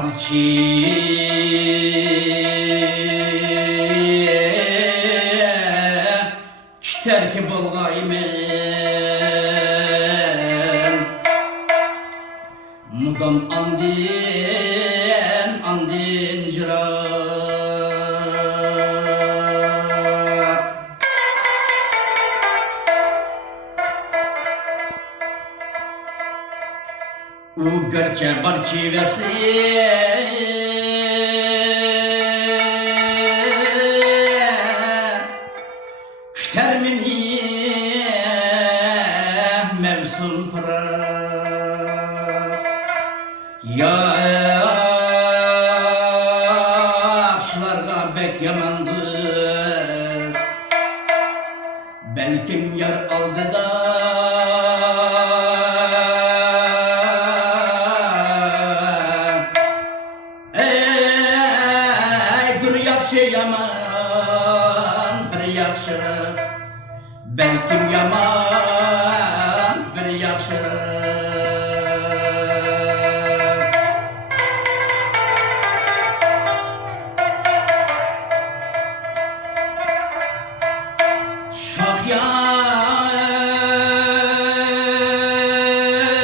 Arçi terki bolgaymen mudam andin jira u gerçe barçı versin termini mevsun pıra yaşlarga bek yamandır belkim yar aldı da dur yaxşı yaman bir yaxşı belkim yaman bir yaxşı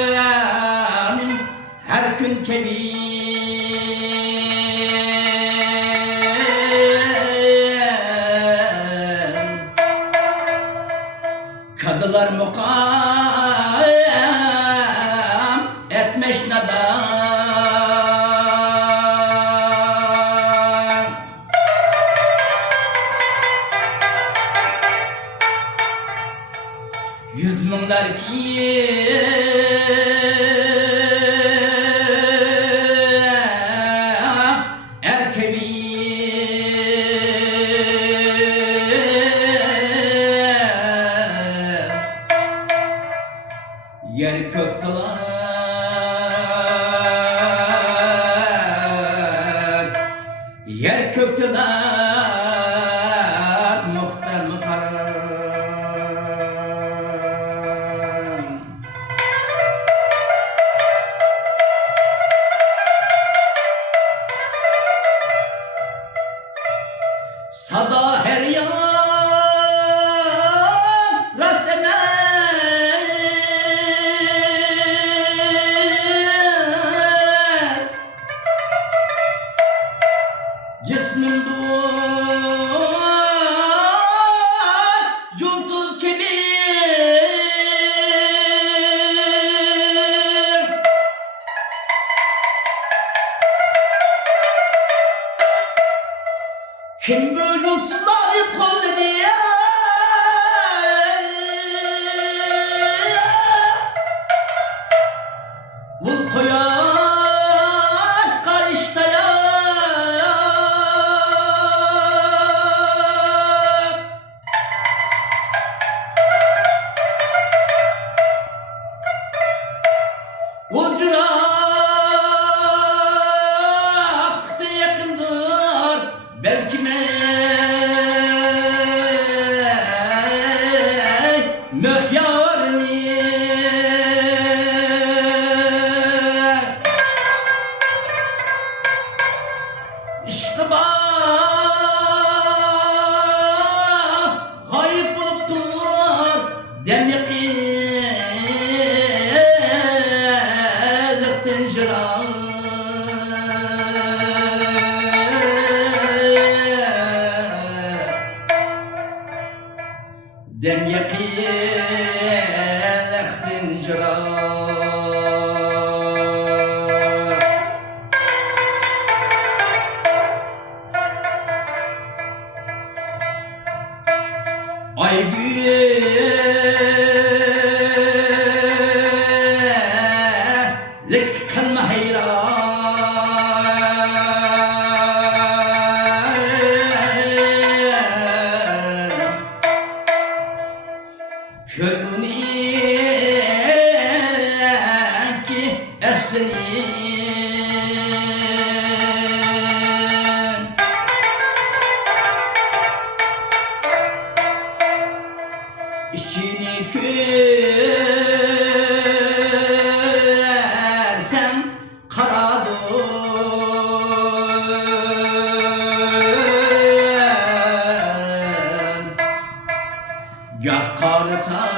Şahyanim her gün kebir kadılar mukam etmiş nadan yüz minglar ki yer kökteler yer kökteler muhtar muhtaram sada her yan rast cismin doğar yolsuz kebir kim böyle yolsuzları kolladı ya bu koyaş karışta ya Ucrak yakındır belki mühyarını İşkıba kayıp buluttur dem yakın jıran dem yakın jıran karısan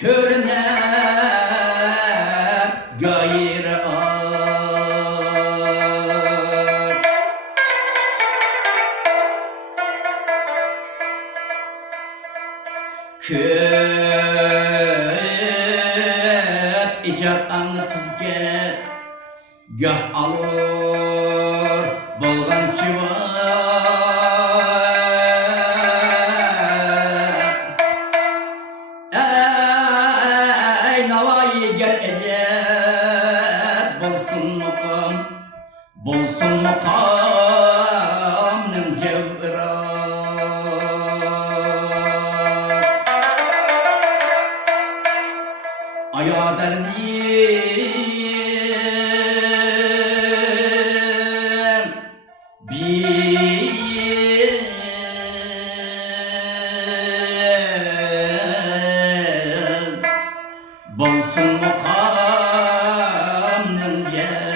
körüner gayrı ar. Köp icap anlatırken gah alır bolgançı var. Ey navayı gel ecel bulsun mukamın cevrat. Aya derdim bir bulsun mukamın cevrat.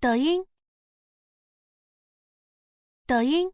抖音，抖音。